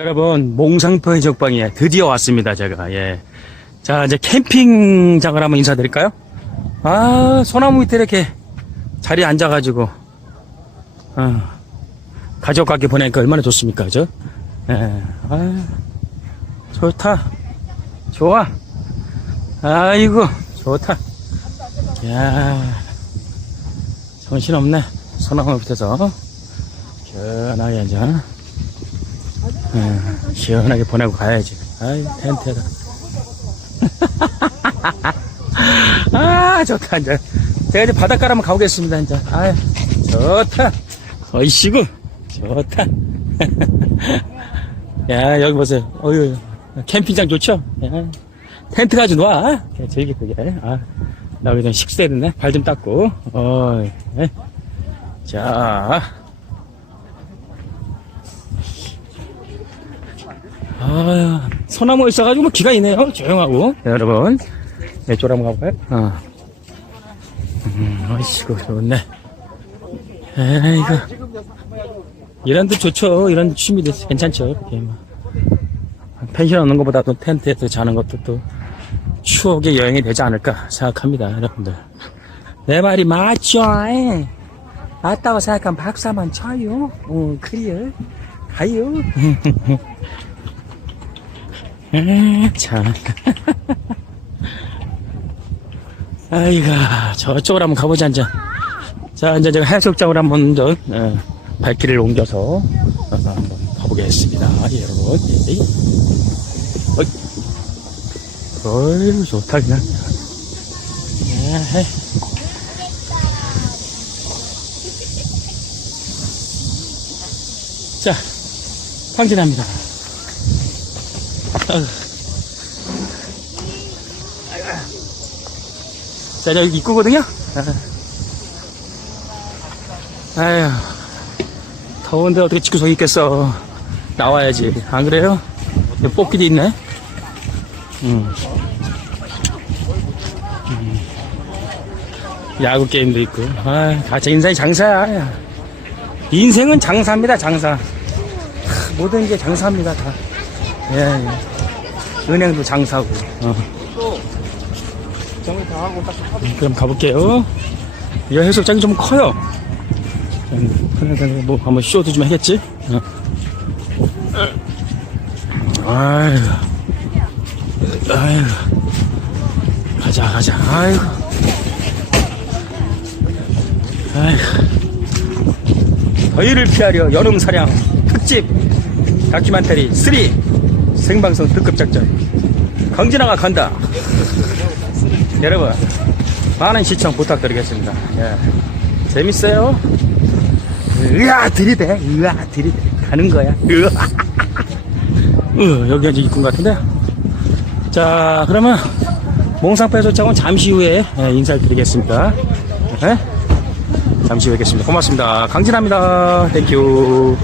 여러분 몽상포 해적방에 드디어 왔습니다 제가 예. 자 이제 캠핑장을 한번 인사드릴까요? 아 소나무 밑에 이렇게 자리에 앉아가지고 어, 가족과 함께 보내니까 얼마나 좋습니까 그죠? 예. 아, 좋다 좋아 아이고 좋다 야 정신없네 소나무 밑에서 시원하게 이제 예, 시원하게 보내고 가야지. 아이, 텐트에다. 아, 좋다, 이제. 제가 이제 바닷가로 한번 가보겠습니다, 이제. 아이, 좋다. 어이씨구. 좋다. 야, 여기 보세요. 어유 캠핑장 좋죠? 야, 텐트가 좀 놔. 야, 저기, 그게. 아, 나 여기 되네. 발 좀 닦고. 어이. 예. 자. 아, 소나무 있어가지고 뭐 기가 있네요. 조용하고. 네, 여러분. 네, 이쪽으로 한번 가볼까요? 어. 음, 아이씨고, 좋네. 에이구. 이런 데 좋죠. 이런 취미 도 괜찮죠. 이렇게 뭐. 펜션 얻는 것보다 도 텐트에서 자는 것도 또 추억의 여행이 되지 않을까 생각합니다. 여러분들. 내 말이 맞죠? 에? 맞다고 생각하면 박수 한번 쳐요. 어, 그래요. 에, 참. 아이고, 저쪽으로 한번 가보자, 이제. 자, 이제 제가 해수욕장으로 한번, 저, 어, 발길을 옮겨서, 어, 한번 가보겠습니다. 예, 여러분. 예. 어이, 어이, 좋다, 그냥. 예. 자, 황진합니다. 자, 여기 입구거든요? 아휴, 더운데 어떻게 지구석 있겠어. 나와야지. 안 그래요? 뽑기도 있네? 음. 음. 야구 게임도 있고. 아, 다 인생이 장사야. 인생은 장사입니다, 장사. 하, 모든 게 장사입니다, 다. 예, 예. 은행도 장사고. 어. 그럼 가볼게요. 이 해수욕장이 좀 커요. 뭐 한번 쇼도 좀 하겠지. 어. 아이고, 아이고, 가자 가자. 아이고, 아이고. 더위를 피하려 여름 사냥 특집 다큐멘터리 3 생방송 특급 작전. 강진아가 간다. 여러분 많은 시청 부탁드리겠습니다. 예. 재밌어요? 으아 들이대. 으아 들이대. 가는 거야. 으아. 으, 여기가 이제 입구 같은데? 자 그러면 몽상파 해수장은 잠시 후에 예, 인사를 드리겠습니다. 예? 잠시 후에 뵙겠습니다. 고맙습니다. 강진합니다. 땡큐